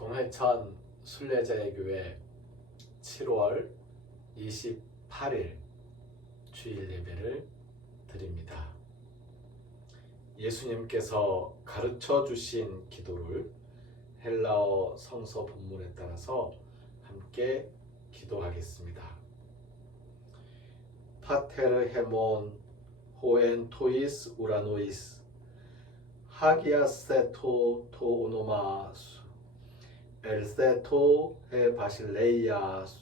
동해천 순례자의 교회 7월 28일 주일 예배를 드립니다. 예수님께서 가르쳐 주신 기도를 헬라어 성서 본문에 따라서 함께 기도하겠습니다. 파테르 헤몬 호엔 토이스 우라노이스 하기아세토 토 오노마수 엘세토 해 바실레이아수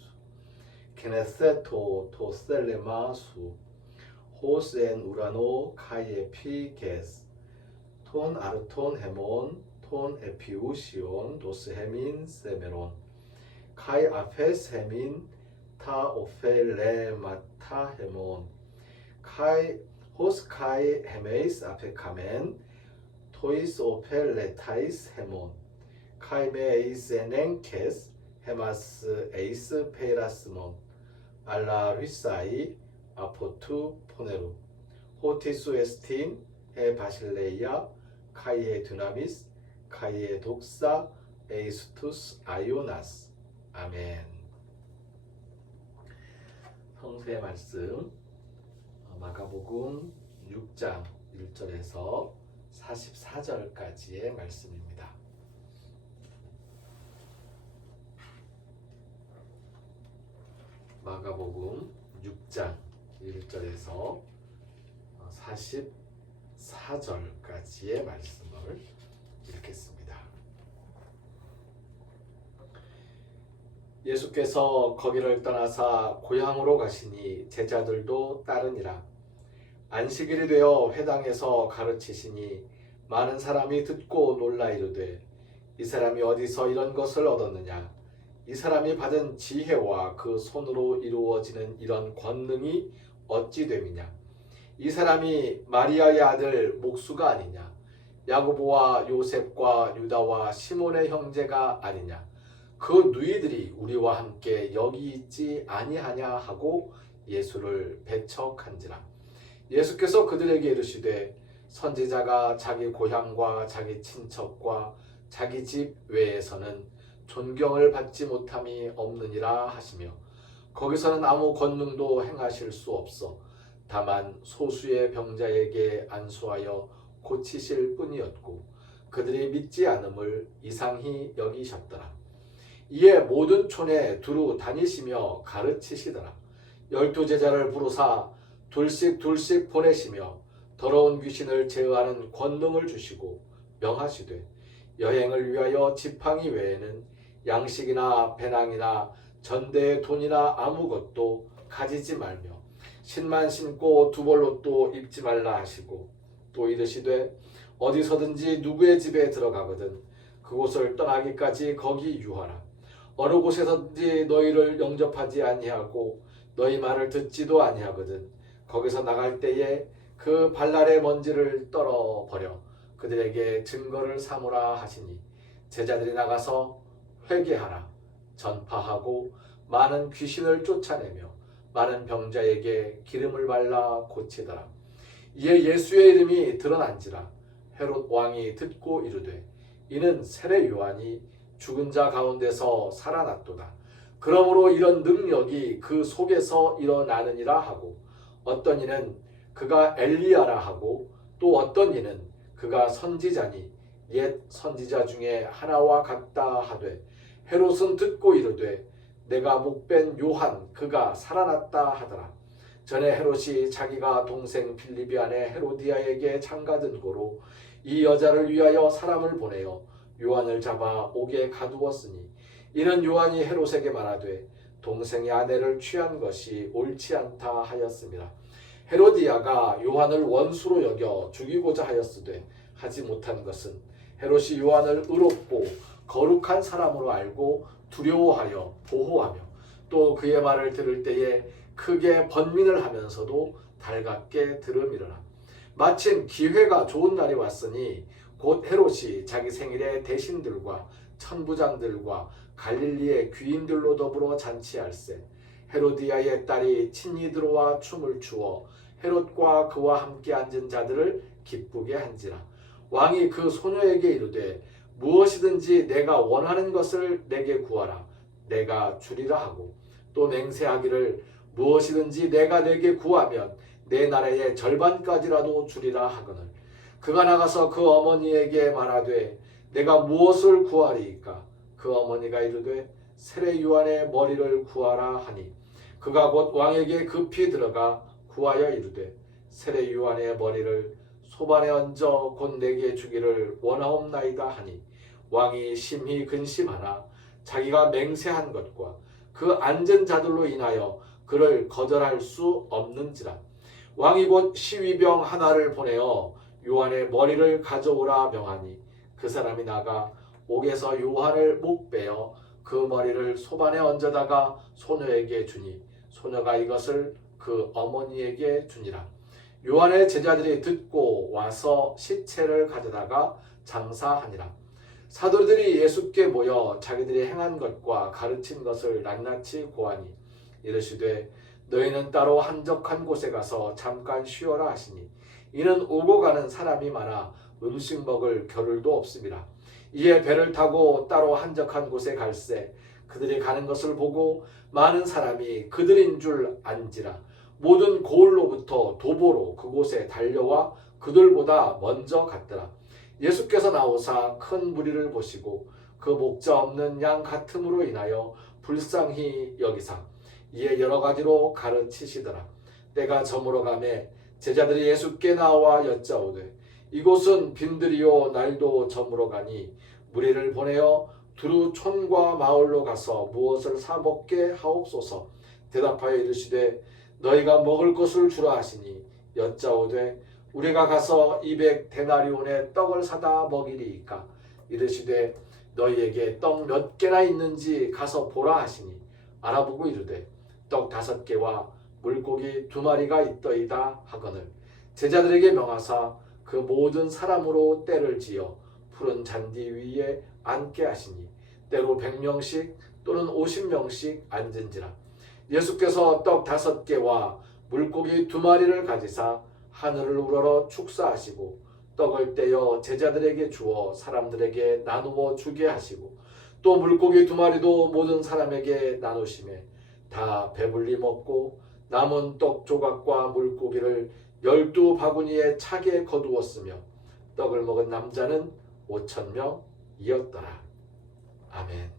케네세토 토 셀레마수 호스엔 우라노 카이에 피게스 톤 아르톤 헤몬 톤 에피우시온 도스 헤민 세메론 카이 아페스 헤민 타 오펠레 마타 헤몬 카이 호스 카이 헤메이스 아페 카멘 토이스 오펠레 타이스 헤몬 카이메 에이스 엔엔케스 헤마스 에이스 페이라스몬 알라 리사이 아포투 포네루 호티수 에스틴 에 바실레이아 카이에 두나미스 카이에 독사 에이스투스 아이오나스 아멘. 성수의 말씀 마가복음 6장 1절에서 44절까지의 말씀입니다. 마가복음 6장 1절에서 44절까지의 말씀을 읽겠습니다. 예수께서 거기를 떠나사 고향으로 가시니 제자들도 따르니라. 안식일이 되어 회당에서 가르치시니 많은 사람이 듣고 놀라 이르되 이 사람이 어디서 이런 것을 얻었느냐? 이 사람이 받은 지혜와 그 손으로 이루어지는 이런 권능이 어찌 됨이냐? 이 사람이 마리아의 아들 목수가 아니냐? 야고보와 요셉과 유다와 시몬의 형제가 아니냐? 그 누이들이 우리와 함께 여기 있지 아니하냐 하고 예수를 배척한지라. 예수께서 그들에게 이르시되 선지자가 자기 고향과 자기 친척과 자기 집 외에서는 존경을 받지 못함이 없느니라 하시며 거기서는 아무 권능도 행하실 수 없어 다만 소수의 병자에게 안수하여 고치실 뿐이었고 그들이 믿지 않음을 이상히 여기셨더라. 이에 모든 촌에 두루 다니시며 가르치시더라. 12제자를 부르사 둘씩 보내시며 더러운 귀신을 제어하는 권능을 주시고 명하시되 여행을 위하여 지팡이 외에는 양식이나 배낭이나 전대의 돈이나 아무것도 가지지 말며 신만 신고 두벌옷도 입지 말라 하시고 또 이르시되 어디서든지 누구의 집에 들어가거든 그곳을 떠나기까지 거기 유하라. 어느 곳에서든지 너희를 영접하지 아니하고 너희 말을 듣지도 아니하거든 거기서 나갈 때에 그 발날의 먼지를 떨어버려 그들에게 증거를 삼으라 하시니 제자들이 나가서 회개하라 전파하고 많은 귀신을 쫓아내며 많은 병자에게 기름을 발라 고치더라. 이에 예수의 이름이 드러난지라. 헤롯 왕이 듣고 이르되 이는 세례 요한이 죽은 자 가운데서 살아났도다. 그러므로 이런 능력이 그 속에서 일어나느니라 하고 어떤 이는 그가 엘리야라 하고 또 어떤 이는 그가 선지자니 옛 선지자 중에 하나와 같다 하되 헤롯은 듣고 이르되 내가 목벤 요한 그가 살아났다 하더라. 전에 헤롯이 자기가 동생 빌립이 아내 헤로디아에게 장가든 고로 이 여자를 위하여 사람을 보내어 요한을 잡아 옥에 가두었으니 이는 요한이 헤롯에게 말하되 동생의 아내를 취한 것이 옳지 않다 하였습니다. 헤로디아가 요한을 원수로 여겨 죽이고자 하였으되 하지 못한 것은 헤롯이 요한을 의롭고 거룩한 사람으로 알고 두려워하여 보호하며 또 그의 말을 들을 때에 크게 번민을 하면서도 달갑게 들음이러라. 마침 기회가 좋은 날이 왔으니 곧 헤롯이 자기 생일에 대신들과 천부장들과 갈릴리의 귀인들로 더불어 잔치할세. 헤로디아의 딸이 친히 들어와 춤을 추어 헤롯과 그와 함께 앉은 자들을 기쁘게 한지라. 왕이 그 소녀에게 이르되 무엇이든지 내가 원하는 것을 내게 구하라. 내가 주리라 하고 또 맹세하기를 무엇이든지 내가 내게 구하면 내 나라의 절반까지라도 주리라 하거늘 그가 나가서 그 어머니에게 말하되 내가 무엇을 구하리이까? 그 어머니가 이르되 세례 요한의 머리를 구하라 하니 그가 곧 왕에게 급히 들어가 구하여 이르되 세례 요한의 머리를 소반에 얹어 곧 내게 주기를 원하옵나이다 하니 왕이 심히 근심하나 자기가 맹세한 것과 그 앉은 자들로 인하여 그를 거절할 수 없는지라 왕이 곧 시위병 하나를 보내어 요한의 머리를 가져오라 명하니 그 사람이 나가 옥에서 요한을 목베어 그 머리를 소반에 얹어다가 소녀에게 주니 소녀가 이것을 그 어머니에게 주니라. 요한의 제자들이 듣고 와서 시체를 가져다가 장사하니라. 사도들이 예수께 모여 자기들이 행한 것과 가르친 것을 낱낱이 고하니 이르시되 너희는 따로 한적한 곳에 가서 잠깐 쉬어라 하시니 이는 오고 가는 사람이 많아 음식 먹을 겨를도 없음이라. 이에 배를 타고 따로 한적한 곳에 갈새 그들이 가는 것을 보고 많은 사람이 그들인 줄 안지라. 모든 고을로부터 도보로 그곳에 달려와 그들보다 먼저 갔더라. 예수께서 나오사 큰 무리를 보시고 그 목자 없는 양 같음으로 인하여 불쌍히 여기사 이에 여러 가지로 가르치시더라. 때가 저물어 가매 제자들이 예수께 나와 여짜오되 이곳은 빈들이요 날도 저물어 가니 무리를 보내어 두루 촌과 마을로 가서 무엇을 사 먹게 하옵소서. 대답하여 이르시되 너희가 먹을 것을 주라 하시니 여짜오되 우리가 가서 200데나리온의 떡을 사다 먹이리이까. 이르시되 너희에게 떡 몇 개나 있는지 가서 보라 하시니 알아보고 이르되 떡 5개와 물고기 2마리가 있더이다 하거늘 제자들에게 명하사 그 모든 사람으로 때를 지어 푸른 잔디 위에 앉게 하시니 때로 100명씩 또는 50명씩 앉은지라. 예수께서 떡 5개와 물고기 2마리를 가지사 하늘을 우러러 축사하시고 떡을 떼어 제자들에게 주어 사람들에게 나누어 주게 하시고 또 물고기 2마리도 모든 사람에게 나누시매 다 배불리 먹고 남은 떡 조각과 물고기를 12바구니에 차게 거두었으며 떡을 먹은 남자는 5,000명이었더라. 아멘.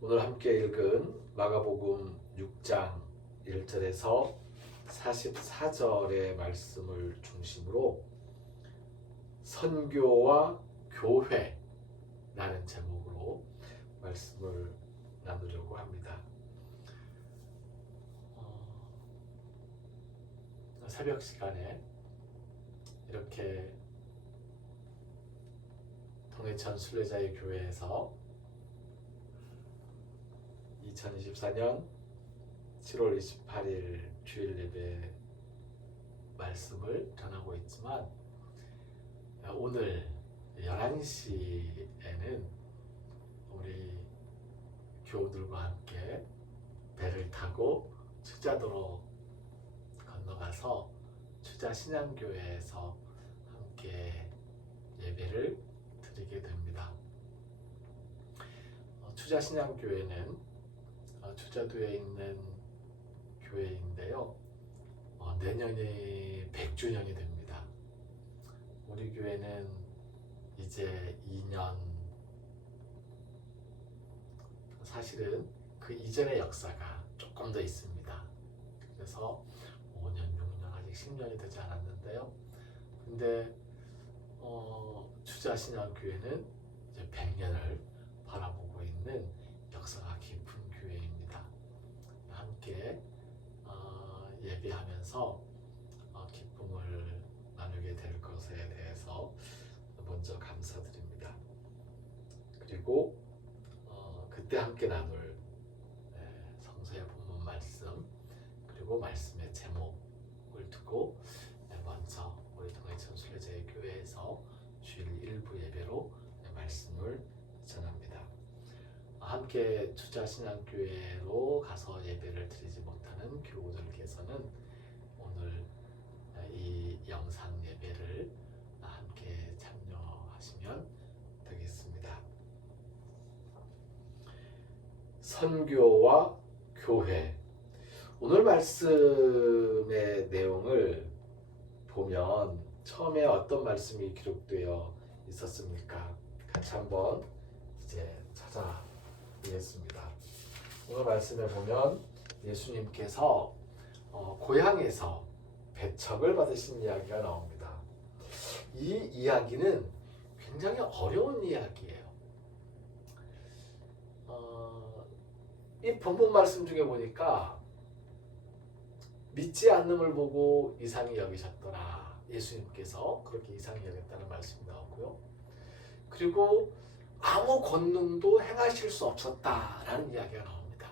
오늘 함께 읽은 마가복음 6장 1절에서 44절의 말씀을 중심으로 선교와 교회라는 제목으로 말씀을 나누려고 합니다. 새벽 시간에 이렇게 동해천 순례자의 교회에서 2024년 7월 28일 주일 예배 말씀을 전하고 있지만 오늘 11시에는 우리 교우들과 함께 배를 타고 추자도로 건너가서 추자신앙교회에서 함께 예배를 드리게 됩니다. 추자신앙교회는 추자도에 있는 교회인데요. 내년이 100주년이 됩니다. 우리 교회는 이제 2년, 사실은 그 이전의 역사가 조금 더 있습니다. 그래서 5년, 6년, 아직 10년이 되지 않았는데요. 근데 추자신앙교회는 이제 100년을 바라보고 있는 역사가 깊은 교회입니다. 함께 예배하면서 기쁨을 나누게 될 것에 대해서 먼저 감사드립니다. 그리고 그때 함께 나눌 성서의 본문 말씀 그리고 말씀의 제목을 두고 먼저 우리 동해천 순례자의 교회에서 주일 일부 예배로 말씀을 전합니다. 함께 추자신앙교회로 가서 예배를 드리지 못하는 교우들께서는 오늘 이 영상 예배를 함께 참여하시면 되겠습니다. 선교와 교회. 오늘 말씀의 내용을 보면 처음에 어떤 말씀이 기록되어 있었습니까? 같이 한번 이제 찾아보겠습니다. 오늘 말씀에 보면 예수님께서 고향에서 배척을 받으신 이야기가 나옵니다. 이 이야기는 굉장히 어려운 이야기예요. 이 본문 말씀 중에 보니까 믿지 않음을 보고 이상히 여기셨더라. 예수님께서 그렇게 이상히 여겼다는 말씀이 나오고요. 그리고 아무 권능도 행하실 수 없었다라는 이야기가 나옵니다.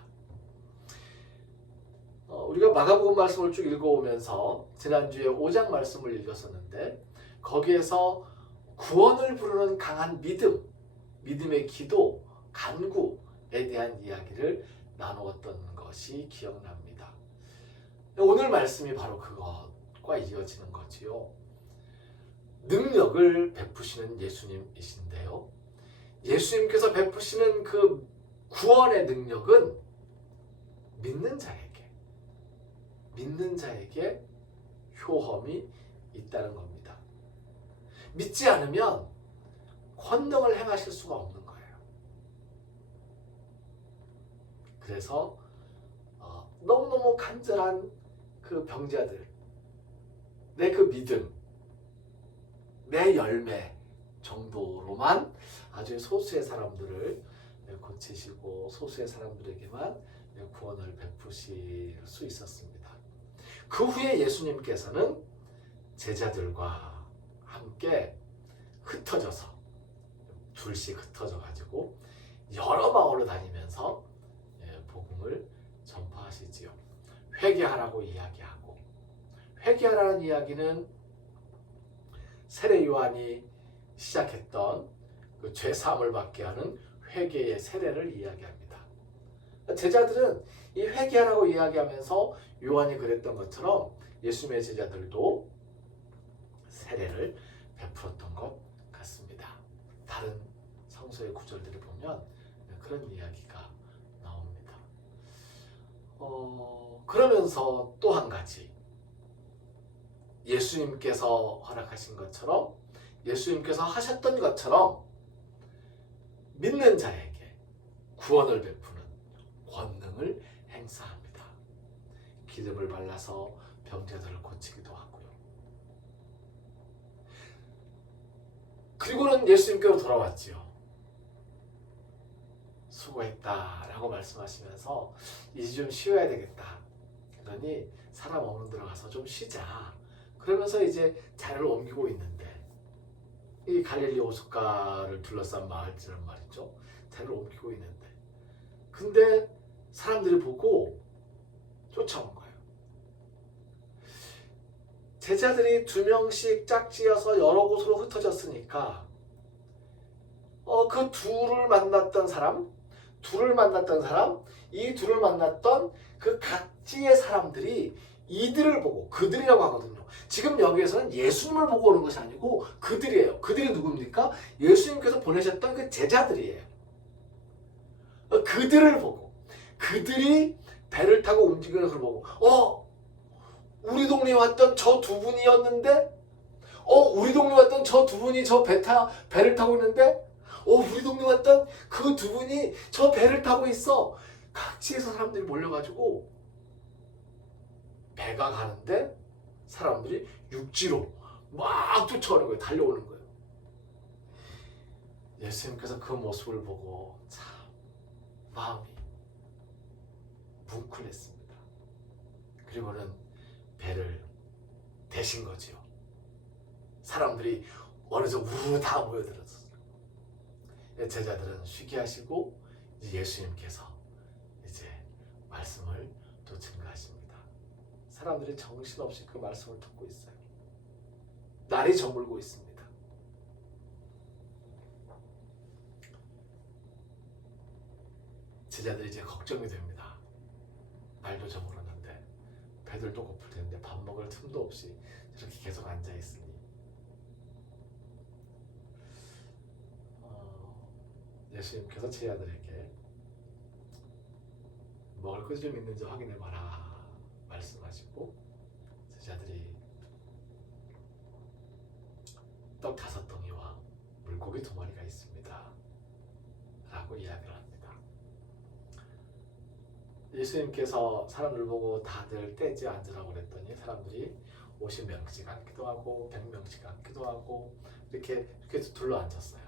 우리가 마가복음 말씀을 쭉 읽어오면서 지난주에 5장 말씀을 읽었었는데 거기에서 구원을 부르는 강한 믿음, 믿음의 기도, 간구에 대한 이야기를 나누었던 것이 기억납니다. 오늘 말씀이 바로 그것과 이어지는 거지요. 능력을 베푸시는 예수님이신데요. 예수님께서 베푸시는 그 구원의 능력은 믿는 자에게 효험이 있다는 겁니다. 믿지 않으면 권능을 행하실 수가 없는 거예요. 그래서 너무너무 간절한 그 병자들, 내 그 믿음, 내 열매 정도로만 아주 소수의 사람들을 고치시고 소수의 사람들에게만 구원을 베푸실 수 있었습니다. 그 후에 예수님께서는 제자들과 함께 흩어져서 둘씩 흩어져 가지고 여러 마을로 다니면서 복음을 전파하시지요. 회개하라고 이야기하고, 회개하라는 이야기는 세례 요한이 시작했던 그 죄 사함을 받게 하는 회개의 세례를 이야기합니다. 제자들은 이 회개하라고 이야기하면서 요한이 그랬던 것처럼 예수님의 제자들도 세례를 베풀었던 것 같습니다. 다른 성서의 구절들을 보면 그런 이야기가 나옵니다. 그러면서 또 한 가지, 예수님께서 허락하신 것처럼, 예수님께서 하셨던 것처럼 믿는 자에게 구원을 베푸는 권능을 행사합니다. 기름을 발라서 병자들을 고치기도 하고요. 그리고는 예수님께로 돌아왔지요. 수고했다라고 말씀하시면서 이제 좀 쉬어야 되겠다. 그러니 사람 없는 데로 가서 좀 쉬자. 그러면서 이제 자리를 옮기고 있는데, 이 갈릴리 호숫가를 둘러싼 마을이란 말이죠. 자리를 옮기고 있는데, 근데 사람들이 보고 쫓아온 거예요. 제자들이 2명씩 짝지어서 여러 곳으로 흩어졌으니까 그 둘을 만났던 사람, 이 둘을 만났던 그 각지의 사람들이 이들을 보고, 그들이라고 하거든요. 지금 여기에서는 예수님을 보고 오는 것이 아니고 그들이에요. 그들이 누굽니까? 예수님께서 보내셨던 그 제자들이에요. 그들을 보고, 그들이 배를 타고 움직이는 것을 보고, 우리 동네에 왔던 저 두 분이었는데, 우리 동네에 왔던 저 두 분이 저 배를 타고 있는데, 우리 동네 왔던 그 두 분이 저 배를 타고 있어. 각지에서 사람들이 몰려가지고 배가 가는데 사람들이 육지로 막 쫓아오는 거예요. 달려오는 거예요. 예수님께서 그 모습을 보고 참 마음이 뭉클했습니다. 그리고는 배를 대신 거지요. 사람들이 어느새 우르르 다 모여들었어요. 제자들은 쉬게 하시고 예수님께서 이제 말씀을 또 증거하십니다. 사람들이 정신없이 그 말씀을 듣고 있어요. 날이 저물고 있습니다. 제자들이 이제 걱정이 됩니다. 날도 저물었는데 배들도 고플 텐데 밥 먹을 틈도 없이 이렇게 계속 앉아 있으니 예수님께서 제자들에게 먹을 것이 좀 있는지 확인해 봐라 말씀하시고, 제자들이 떡 5덩이와 물고기 2마리가 있습니다 라고 이야기를 합니다. 예수님께서 사람들 보고 다들 떼지 앉으라고 그랬더니 사람들이 50명씩 앉기도 하고 100명씩 앉기도 하고 이렇게 둘러 앉았어요.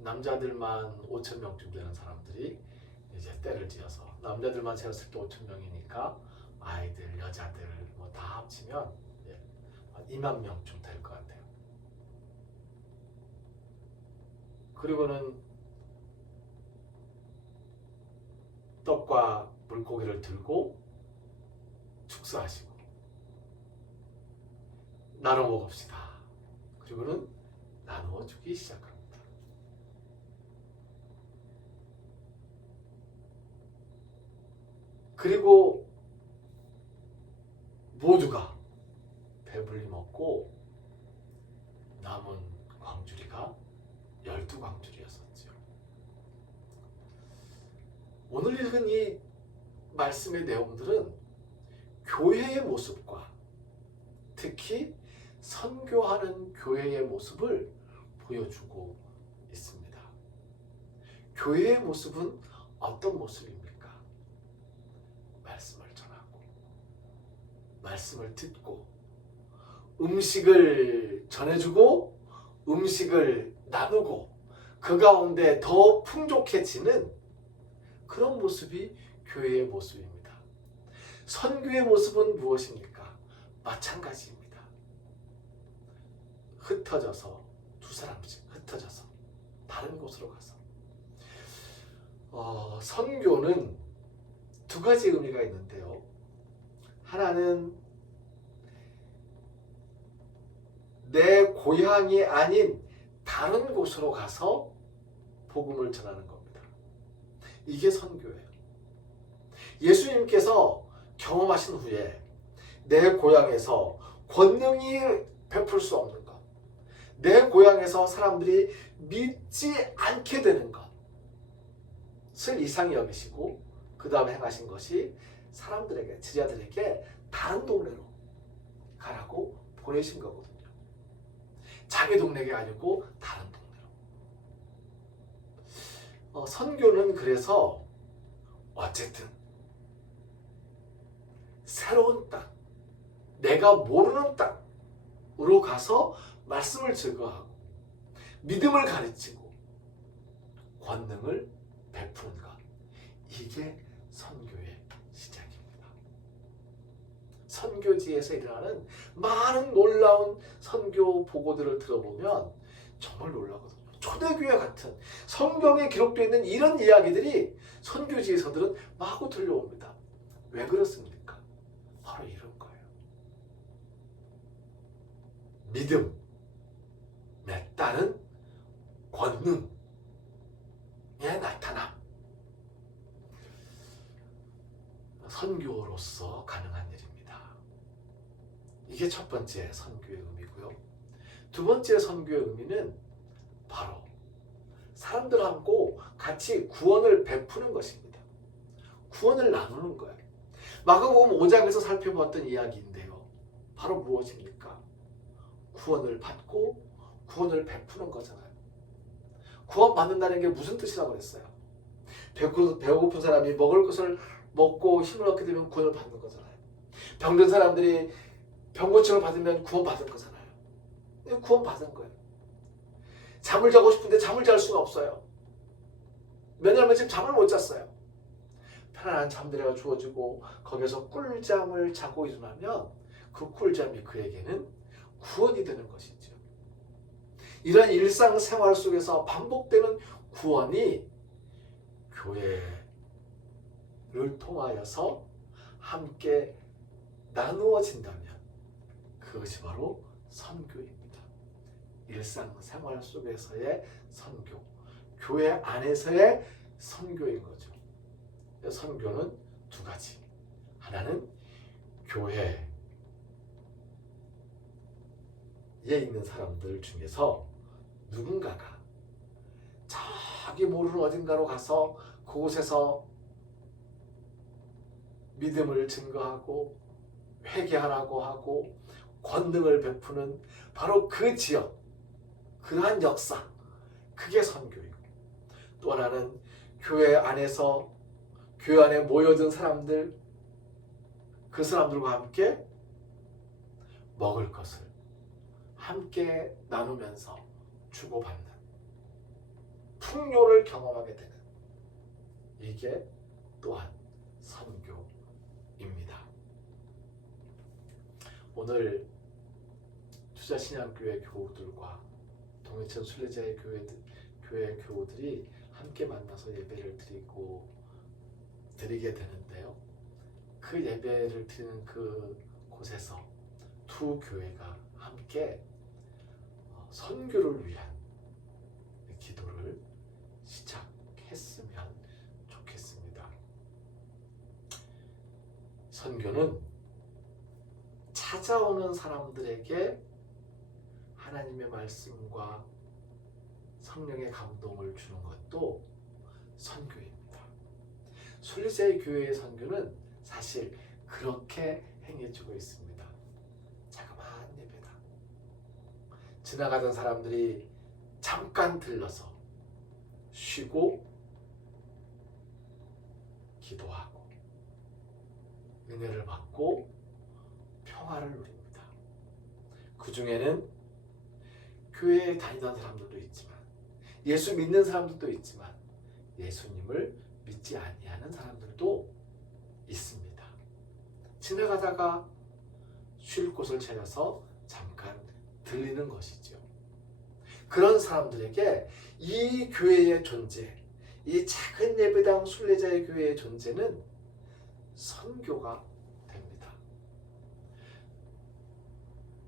남자들만 5,000명쯤 되는 사람들이 이제 때를 지어서, 남자들만 세웠을 때 5,000명이니까 아이들, 여자들 뭐 다 합치면 2만 명쯤 될 것 같아요. 그리고는 떡과 물고기를 들고 축사하시고 나눠 먹읍시다. 그리고는 나누어 주기 시작합니다. 그리고 모두가 배불리 먹고 남은 광주리가 12광주리였었죠. 오늘 읽은 이 말씀의 내용들은 교회의 모습과 특히 선교하는 교회의 모습을 보여주고 있습니다. 교회의 모습은 어떤 모습입니까? 말씀을 전하고, 말씀을 듣고, 음식을 전해주고, 음식을 나누고, 그 가운데 더 풍족해지는 그런 모습이 교회의 모습입니다. 선교의 모습은 무엇입니까? 마찬가지입니다. 흩어져서, 2사람씩 흩어져서 다른 곳으로 가서 선교는 2가지 의미가 있는데요. 하나는 내 고향이 아닌 다른 곳으로 가서 복음을 전하는 겁니다. 이게 선교예요. 예수님께서 경험하신 후에 내 고향에서 권능이 베풀 수 없는 것, 내 고향에서 사람들이 믿지 않게 되는 것을 이상히 여기시고 그 다음에 행하신 것이 사람들에게, 제자들에게 다른 동네로 가라고 보내신 거거든요. 자기 동네가 아니고 다른 동네로. 선교는 그래서 어쨌든 새로운 땅, 내가 모르는 땅으로 가서 말씀을 증거하고 믿음을 가르치고 권능을 베푸는 것, 이게 선교의 시작입니다. 선교지에서 일어나는 많은 놀라운 선교 보고들을 들어보면 정말 놀라거든요. 초대교회 같은 성경에 기록되어 있는 이런 이야기들이 선교지에서들은 마구 들려옵니다. 왜 그렇습니까? 바로 이런 거예요. 믿음에 따른 권능의 나타남. 선교로서 가능한 일입니다. 이게 첫 번째 선교의 의미고요. 2번째 선교의 의미는 바로 사람들하고 같이 구원을 베푸는 것입니다. 구원을 나누는 거예요. 마가복음 5장에서 살펴봤던 이야기인데요. 바로 무엇입니까? 구원을 받고 구원을 베푸는 거잖아요. 구원 받는다는 게 무슨 뜻이라고 그랬어요? 배고픈 사람이 먹을 것을 먹고 힘을 얻게 되면 구원을 받는 거잖아요. 병든 사람들이 병고침을 받으면 구원 받은 거잖아요. 구원 받은 거예요. 잠을 자고 싶은데 잠을 잘 수가 없어요. 몇 년 며칠 잠을 못 잤어요. 편안한 잠들이가 주어지고 거기서 꿀잠을 자고 일어나면 그 꿀잠이 그에게는 구원이 되는 것이죠. 이런 일상생활 속에서 반복되는 구원이 교회를 통하여서 함께 나누어진다면 그것이 바로 선교입니다. 일상생활 속에서의 선교, 교회 안에서의 선교인 거죠. 선교는 2가지. 하나는 교회에 있는 사람들 중에서 누군가가 저기 모르는 어딘가로 가서 그곳에서 믿음을 증거하고 회개하라고 하고 권능을 베푸는 바로 그 지역, 그러한 역사, 그게 선교이고, 또 하나는 교회 안에서 교회 안에 모여든 사람들, 그 사람들과 함께 먹을 것을 함께 나누면서 주고받는 풍요를 경험하게 되는, 이게 또한 선교입니다. 오늘 투자신앙교회 교우들과 동해천 순례자의 교회 교우들이 함께 만나서 예배를 드리게 되는데요. 그 예배를 드리는 그 곳에서 두 교회가 함께 선교를 위한 기도를 시작했으면 좋겠습니다. 선교는 찾아오는 사람들에게 하나님의 말씀과 성령의 감동을 주는 것도 선교입니다. 순례자의 교회의 선교는 사실 그렇게 행해주고 있습니다. 자그마한 예배다. 지나가던 사람들이 잠깐 들러서 쉬고 기도하고 은혜를 받고 평화를 누립니다. 그 중에는 교회에 다니던 사람들도 있지만, 예수 믿는 사람들도 있지만, 예수님을 믿지 아니하는 사람들도 있습니다. 지나가다가 쉴 곳을 찾아서 잠깐 들리는 것이죠. 그런 사람들에게 이 교회의 존재, 이 작은 예배당 순례자의 교회의 존재는 선교가 됩니다.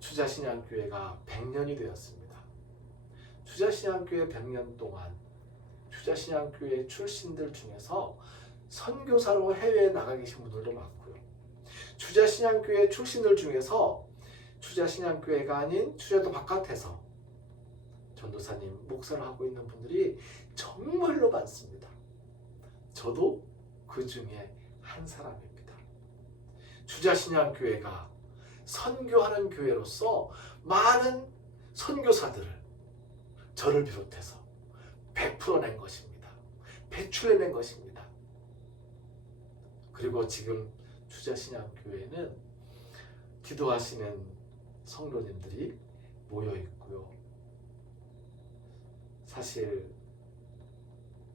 투자신앙교회가 100년이 되었습니다. 투자신앙교회 100년 동안 투자신앙교회 출신들 중에서 선교사로 해외에 나가 계신 분들도 많고요. 투자신앙교회 출신들 중에서 투자신앙교회가 아닌 투자도 바깥에서 전도사님, 목사를 하고 있는 분들이 정말로 많습니다. 저도 그 중에 한 사람입니다. 투자신앙교회가 선교하는 교회로서 많은 선교사들을 저를 비롯해서 베풀어낸 것입니다. 배출해낸 것입니다. 그리고 지금 투자신앙교회는 기도하시는 성도님들이 모여 있고요. 사실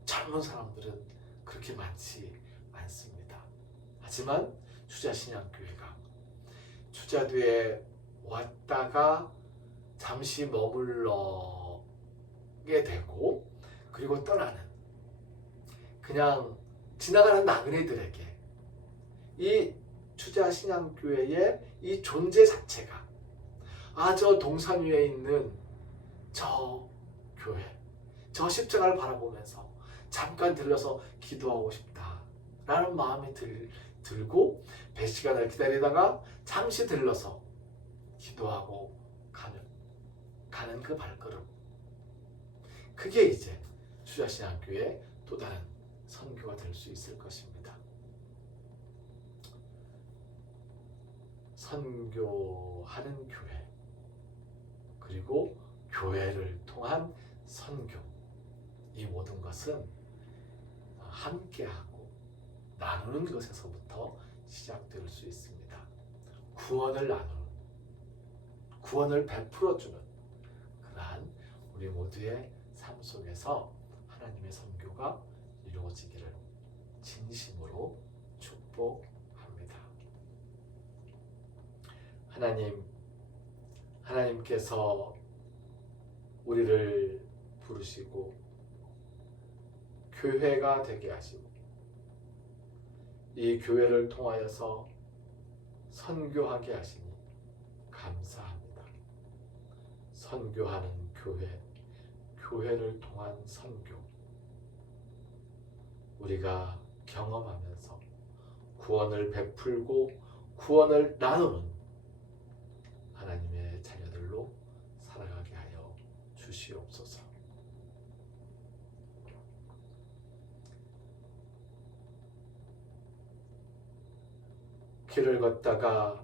젊은 사람들은 그렇게 많지 않습니다. 하지만 투자신앙교회가 투자도에 왔다가 잠시 머물러게 되고, 그리고 떠나는, 그냥 지나가는 나그네들에게 이 투자신앙교회의 이 존재 자체가, 저 동산 위에 있는 저 교회, 저 십자가를 바라보면서 잠깐 들러서 기도하고 싶다라는 마음이 들고 배 시간을 기다리다가 잠시 들러서 기도하고 가는 그 발걸음, 그게 이제 투자신앙교회의 또 다른 선교가 될 수 있을 것입니다. 선교하는 교회, 그리고 교회를 통한 선교, 이 모든 것은 함께하고 나누는 것에서부터 시작될 수 있습니다. 구원을 나누는, 구원을 베풀어주는 그러한 우리 모두의 삶 속에서 하나님의 선교가 이루어지기를 진심으로 축복합니다. 하나님께서 우리를 부르시고 교회가 되게 하시고 이 교회를 통하여서 선교하게 하시니 감사합니다. 선교하는 교회, 교회를 통한 선교, 우리가 경험하면서 구원을 베풀고 구원을 나누는 하나님의 자녀들로 살아가게 하여 주시옵소서. 길을 걷다가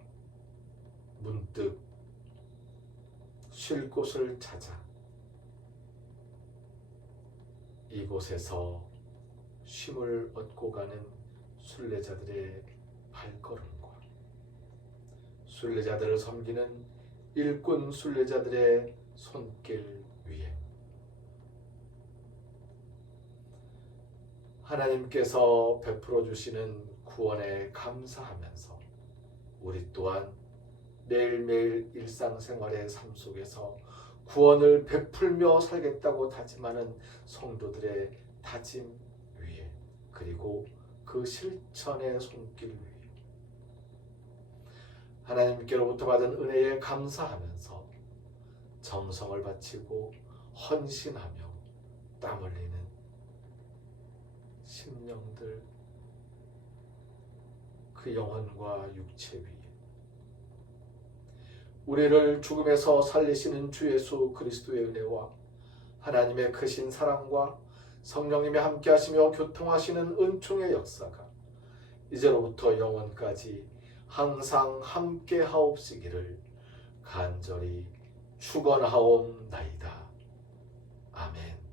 문득 쉴 곳을 찾아 이곳에서 쉼을 얻고 가는 순례자들의 발걸음과 순례자들을 섬기는 일꾼 순례자들의 손길 위에 하나님께서 베풀어 주시는 구원에 감사하면서 우리 또한 매일매일 일상생활의 삶 속에서 구원을 베풀며 살겠다고 다짐하는 성도들의 다짐 위에 그리고 그 실천의 손길 위에 하나님께로부터 받은 은혜에 감사하면서 정성을 바치고 헌신하며 땀 흘리는 심령들 그 영혼과 육체 위에 우리를 죽음에서 살리시는 주 예수 그리스도의 은혜와 하나님의 크신 사랑과 성령님이 함께 하시며 교통하시는 은총의 역사가 이제로부터 영원까지 항상 함께 하옵시기를 간절히 축원하옵나이다. 아멘.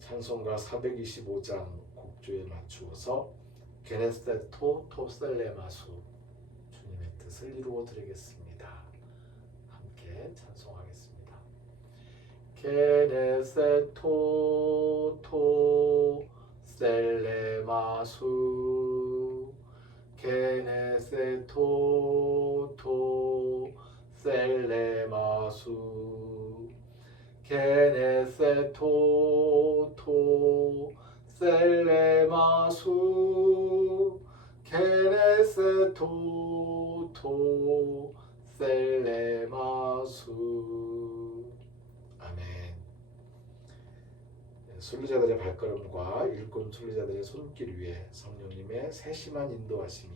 찬송가 425장 곡조에 맞추어서 게네세토 토셀레마수 주님의 뜻을 이루어 드리겠습니다. 함께 찬송하겠습니다. 게네세토 토셀레마수 게네세토 토셀레마수 게네세토 토셀레마수 게네세토 토셀레마수. 아멘. 순례자들의 발걸음과 일꾼 순례자들의 손길 위에 성령님의 세심한 인도하심이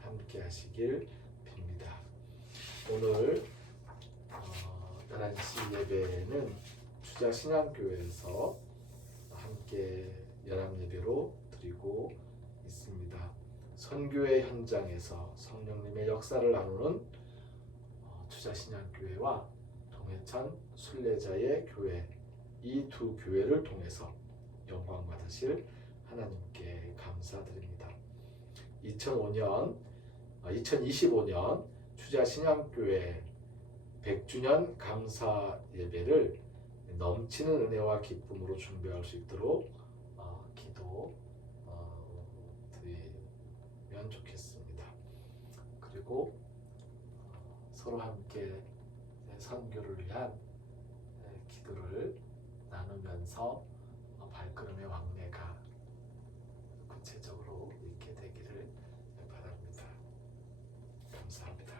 함께 하시길 빕니다. 오늘 11시 예배는 추자신앙교회에서 함께 연합예배로 드리고 있습니다. 선교의 현장에서 성령님의 역사를 나누는 추자신앙교회와 동해천 순례자의 교회 이 두 교회를 통해서 영광 받으실 하나님께 감사드립니다. 2025년 추자신앙교회 100주년 감사 예배를 넘치는 은혜와 기쁨으로 준비할 수 있도록 기도 드리면 좋겠습니다. 그리고 서로 함께 선교를 위한 기도를 나누면서 발걸음의 왕래가 구체적으로 있게 되기를 바랍니다. 감사합니다.